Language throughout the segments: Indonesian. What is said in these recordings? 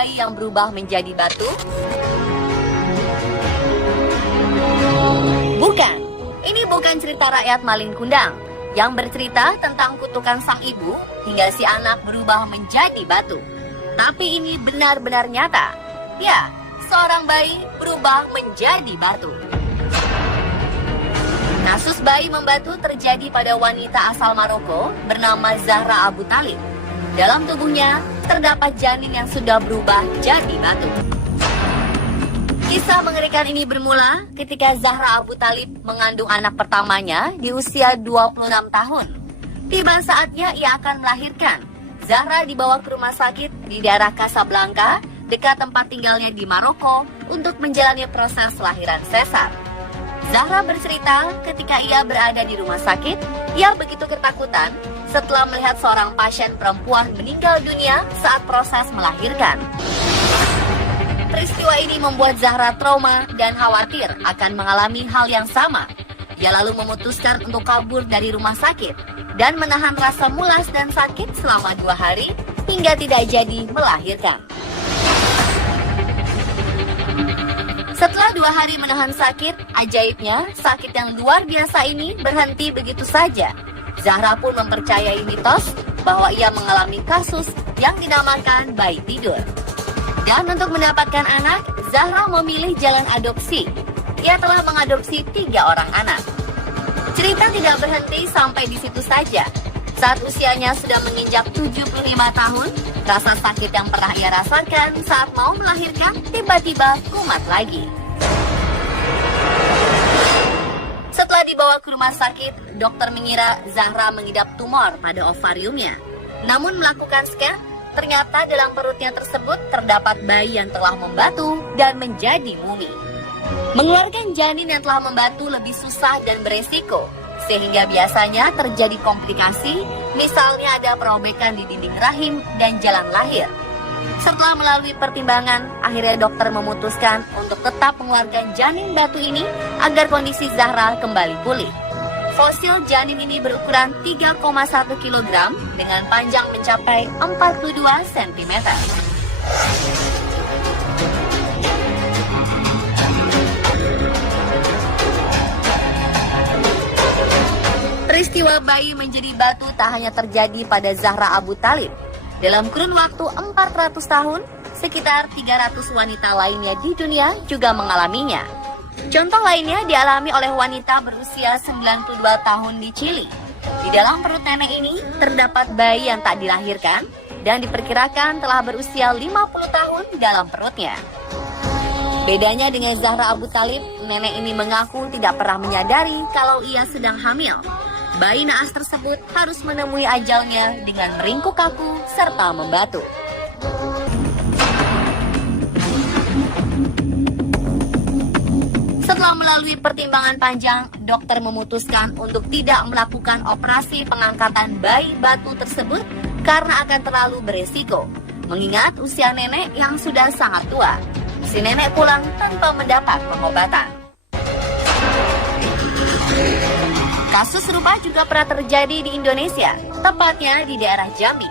bayi yang berubah menjadi batu? Bukan, ini bukan cerita rakyat Malin Kundang yang bercerita tentang kutukan sang ibu hingga si anak berubah menjadi batu. Tapi ini benar-benar nyata. Ya, seorang bayi berubah menjadi batu. Kasus bayi membatu terjadi pada wanita asal Maroko bernama Zahra Abu Talib. Dalam tubuhnya terdapat janin yang sudah berubah jadi batu. Kisah mengerikan ini bermula ketika Zahra Abu Talib mengandung anak pertamanya di usia 26 tahun. Tiba saatnya ia akan melahirkan. Zahra dibawa ke rumah sakit di daerah Casablanca, dekat tempat tinggalnya di Maroko, untuk menjalani proses lahiran sesar. Zahra bercerita ketika ia berada di rumah sakit, ia begitu ketakutan setelah melihat seorang pasien perempuan meninggal dunia saat proses melahirkan. Peristiwa ini membuat Zahra trauma dan khawatir akan mengalami hal yang sama. Ia lalu memutuskan untuk kabur dari rumah sakit dan menahan rasa mulas dan sakit selama 2 hari hingga tidak jadi melahirkan. Setelah 2 hari menahan sakit, ajaibnya sakit yang luar biasa ini berhenti begitu saja. Zahra pun mempercayai mitos bahwa ia mengalami kasus yang dinamakan bayi tidur. Dan untuk mendapatkan anak, Zahra memilih jalan adopsi. Ia telah mengadopsi 3 orang anak. Cerita tidak berhenti sampai di situ saja. Saat usianya sudah menginjak 75 tahun, rasa sakit yang pernah ia rasakan saat mau melahirkan tiba-tiba kumat lagi. Setelah dibawa ke rumah sakit, dokter mengira Zahra mengidap tumor pada ovariumnya. Namun melakukan scan, ternyata dalam perutnya tersebut terdapat bayi yang telah membatu dan menjadi mumi. Mengeluarkan janin yang telah membatu lebih susah dan beresiko, sehingga biasanya terjadi komplikasi, misalnya ada perobekan di dinding rahim dan jalan lahir. Setelah melalui pertimbangan, akhirnya dokter memutuskan untuk tetap mengeluarkan janin batu ini agar kondisi Zahra kembali pulih. Fosil janin ini berukuran 3,1 kg dengan panjang mencapai 42 cm. Peristiwa bayi menjadi batu tak hanya terjadi pada Zahra Abu Talib. Dalam kurun waktu 400 tahun, sekitar 300 wanita lainnya di dunia juga mengalaminya. Contoh lainnya dialami oleh wanita berusia 92 tahun di Chili. Di dalam perut nenek ini terdapat bayi yang tak dilahirkan dan diperkirakan telah berusia 50 tahun dalam perutnya. Bedanya dengan Zahra Abu Talib, nenek ini mengaku tidak pernah menyadari kalau ia sedang hamil. Bayi naas tersebut harus menemui ajalnya dengan meringkuk kaku serta membatu. Setelah melalui pertimbangan panjang, dokter memutuskan untuk tidak melakukan operasi pengangkatan bayi batu tersebut karena akan terlalu beresiko, mengingat usia nenek yang sudah sangat tua. Si nenek pulang tanpa mendapat pengobatan. Kasus serupa juga pernah terjadi di Indonesia, tepatnya di daerah Jambi.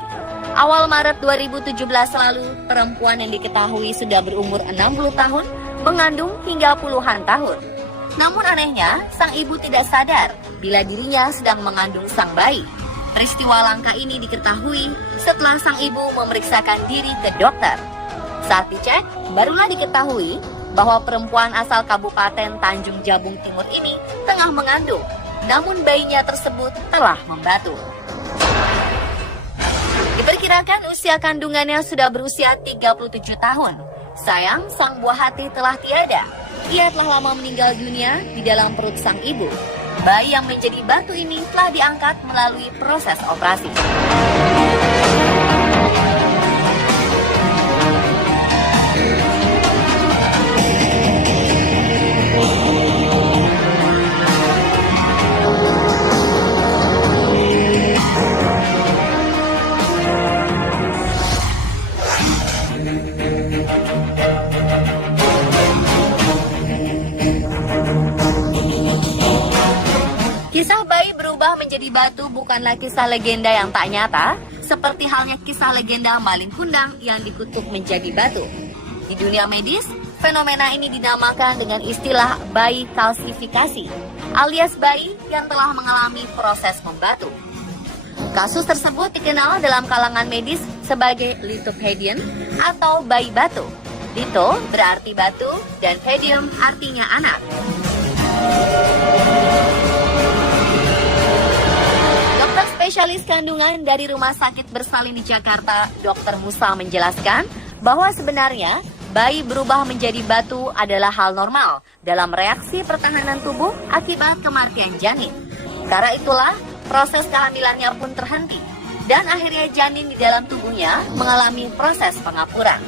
Awal Maret 2017 lalu, perempuan yang diketahui sudah berumur 60 tahun mengandung hingga puluhan tahun. Namun anehnya, sang ibu tidak sadar bila dirinya sedang mengandung sang bayi. Peristiwa langka ini diketahui setelah sang ibu memeriksakan diri ke dokter. Saat dicek, barulah diketahui bahwa perempuan asal Kabupaten Tanjung Jabung Timur ini tengah mengandung, namun bayinya tersebut telah membatu. Diperkirakan usia kandungannya sudah berusia 37 tahun. Sayang, sang buah hati telah tiada. Ia telah lama meninggal dunia di dalam perut sang ibu. Bayi yang menjadi batu ini telah diangkat melalui proses operasi. Kisah bayi berubah berubah menjadi batu bukanlah kisah legenda yang tak nyata, seperti halnya kisah legenda maling kundang yang dikutuk menjadi batu. Di dunia medis, fenomena ini dinamakan dengan istilah bayi kalsifikasi, alias bayi yang telah mengalami proses membatu. Kasus tersebut dikenal dalam kalangan medis sebagai lithopedion atau bayi batu. Litho berarti batu dan pedium artinya anak. Dokter spesialis kandungan dari Rumah Sakit Bersalin di Jakarta, Dr. Musa menjelaskan bahwa sebenarnya bayi berubah menjadi batu adalah hal normal dalam reaksi pertahanan tubuh akibat kematian janin. Karena itulah proses kehamilannya pun terhenti dan akhirnya janin di dalam tubuhnya mengalami proses pengapuran.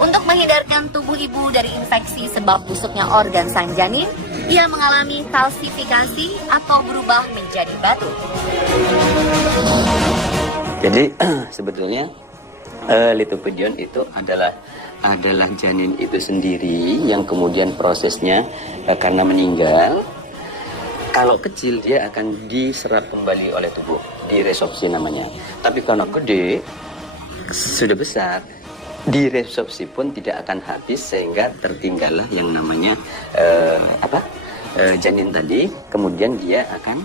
Untuk menghindarkan tubuh ibu dari infeksi sebab busuknya organ sang janin, ia mengalami kalsifikasi atau berubah menjadi batu. Jadi sebetulnya lithopedion itu adalah janin itu sendiri yang kemudian prosesnya karena meninggal. Kalau kecil dia akan diserap kembali oleh tubuh, diresorpsi namanya. Tapi kalau gede, sudah besar, diresorpsi pun tidak akan habis sehingga tertinggallah yang namanya janin tadi. Kemudian dia akan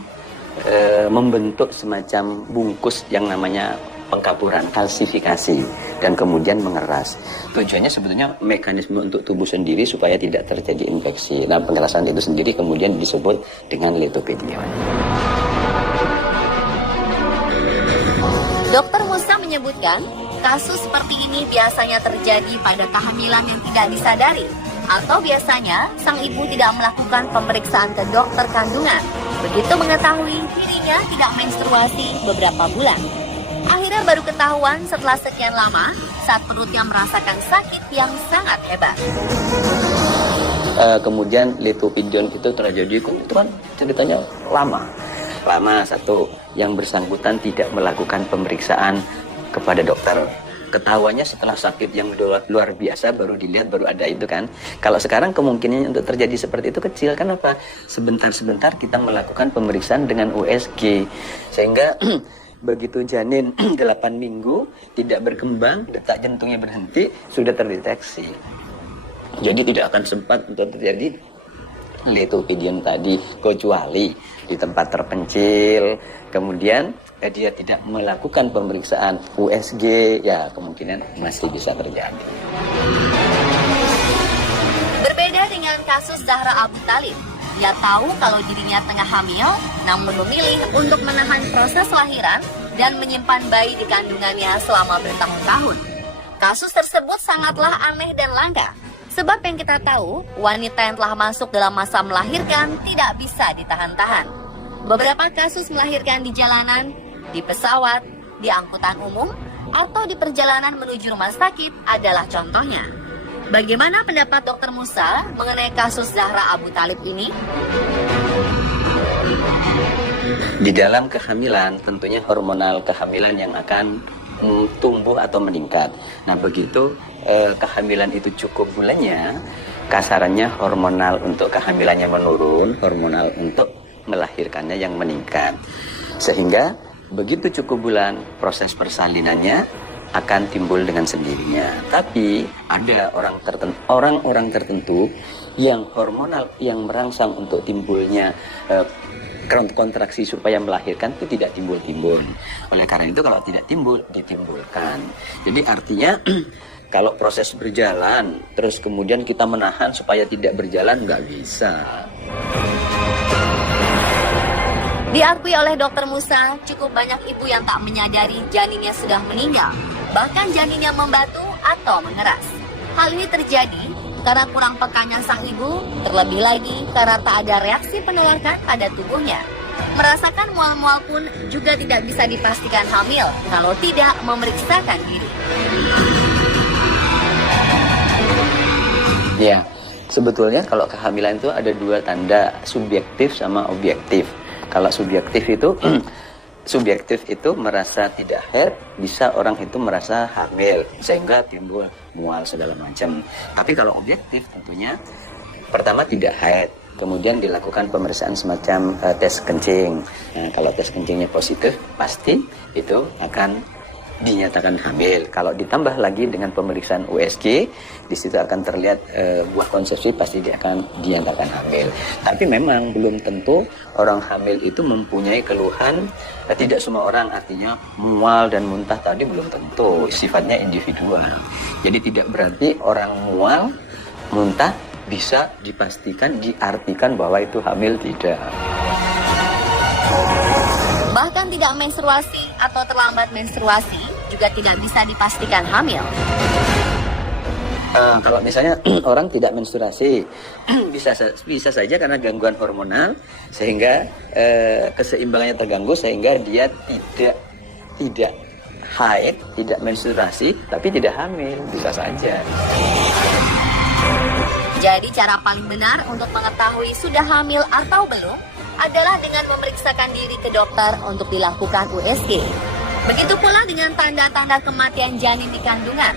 membentuk semacam bungkus yang namanya pengkapuran, kalsifikasi, dan kemudian mengeras. Tujuannya sebetulnya mekanisme untuk tubuh sendiri supaya tidak terjadi infeksi. Nah, pengerasan itu sendiri kemudian disebut dengan lithopedion. Dr. Musa menyebutkan, kasus seperti ini biasanya terjadi pada kehamilan yang tidak disadari, atau biasanya sang ibu tidak melakukan pemeriksaan ke dokter kandungan. Begitu mengetahui dirinya tidak menstruasi beberapa bulan. Akhirnya baru ketahuan setelah sekian lama saat perutnya merasakan sakit yang sangat hebat. Kemudian lithopedion itu terjadi, itu kan ceritanya lama. Satu, yang bersangkutan tidak melakukan pemeriksaan kepada dokter. Ketahuannya setelah sakit yang luar biasa baru dilihat, baru ada itu kan. Kalau sekarang kemungkinannya untuk terjadi seperti itu kecil. Kenapa? Sebentar-sebentar kita melakukan pemeriksaan dengan USG sehingga begitu janin 8 minggu tidak berkembang, detak jantungnya berhenti, sudah terdeteksi. Jadi tidak akan sempat untuk terjadi lithopedion tadi, kecuali di tempat terpencil, kemudian dia tidak melakukan pemeriksaan USG, ya kemungkinan masih bisa terjadi. Berbeda dengan kasus Zahra Abu Thalib, dia tahu kalau dirinya tengah hamil, namun memilih untuk menahan proses lahiran dan menyimpan bayi di kandungannya selama bertahun-tahun. Kasus tersebut sangatlah aneh dan langka, sebab yang kita tahu, wanita yang telah masuk dalam masa melahirkan tidak bisa ditahan-tahan. Beberapa kasus melahirkan di jalanan, di pesawat, di angkutan umum, atau di perjalanan menuju rumah sakit adalah contohnya. Bagaimana pendapat Dr. Musa mengenai kasus Zahra Abu Thalib ini? Di dalam kehamilan, tentunya hormonal kehamilan yang akan tumbuh atau meningkat. Nah, begitu kehamilan itu cukup bulannya, kasarannya hormonal untuk kehamilannya menurun, hormonal untuk melahirkannya yang meningkat. Sehingga begitu cukup bulan, proses persalinannya akan timbul dengan sendirinya. Tapi ada orang-orang tertentu yang hormonal yang merangsang untuk timbulnya kontraksi supaya melahirkan itu tidak timbul-timbul. Oleh karena itu kalau tidak timbul, ditimbulkan. Jadi artinya kalau proses berjalan terus kemudian kita menahan supaya tidak berjalan, nggak bisa. Diakui oleh Dr. Musa, cukup banyak ibu yang tak menyadari janinnya sudah meninggal, bahkan janinnya membatu atau mengeras. Hal ini terjadi karena kurang pekanya sang ibu, terlebih lagi karena tak ada reaksi penolakan pada tubuhnya. Merasakan mual-mual pun juga tidak bisa dipastikan hamil kalau tidak memeriksakan diri. Ya, sebetulnya kalau kehamilan itu ada dua tanda, subjektif sama objektif. Kalau subjektif itu merasa tidak haid, bisa orang itu merasa hamil sehingga timbul mual segala macam. Tapi kalau objektif tentunya pertama tidak haid, kemudian dilakukan pemeriksaan semacam tes kencing. Nah, kalau tes kencingnya positif, pasti itu akan dinyatakan hamil. Kalau ditambah lagi dengan pemeriksaan USG, di situ akan terlihat buah konsepsi, pasti dia akan dinyatakan hamil. Tapi memang belum tentu orang hamil itu mempunyai keluhan. Tidak semua orang, artinya mual dan muntah tadi belum tentu, sifatnya individual. Jadi tidak berarti orang mual, muntah bisa dipastikan, diartikan bahwa itu hamil, tidak. Bahkan tidak menstruasi atau terlambat menstruasi juga tidak bisa dipastikan hamil. Kalau misalnya orang tidak menstruasi, bisa saja karena gangguan hormonal, sehingga keseimbangannya terganggu, sehingga dia tidak haid, tidak menstruasi, tapi tidak hamil, bisa saja. Jadi cara paling benar untuk mengetahui sudah hamil atau belum adalah dengan memeriksakan diri ke dokter untuk dilakukan USG. Begitu pula dengan tanda-tanda kematian janin di kandungan.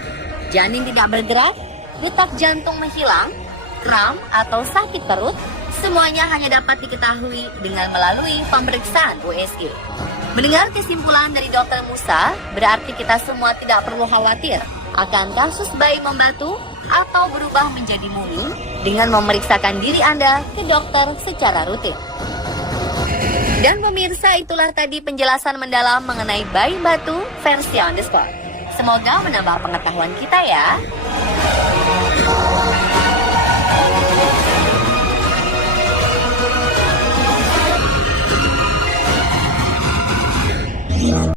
Janin tidak bergerak, detak jantung menghilang, kram atau sakit perut, semuanya hanya dapat diketahui dengan melalui pemeriksaan USG. Mendengar kesimpulan dari Dr. Musa, berarti kita semua tidak perlu khawatir akan kasus bayi membatu atau berubah menjadi mumi dengan memeriksakan diri Anda ke dokter secara rutin. Dan pemirsa, itulah tadi penjelasan mendalam mengenai bayi batu versi underscore. Semoga menambah pengetahuan kita ya.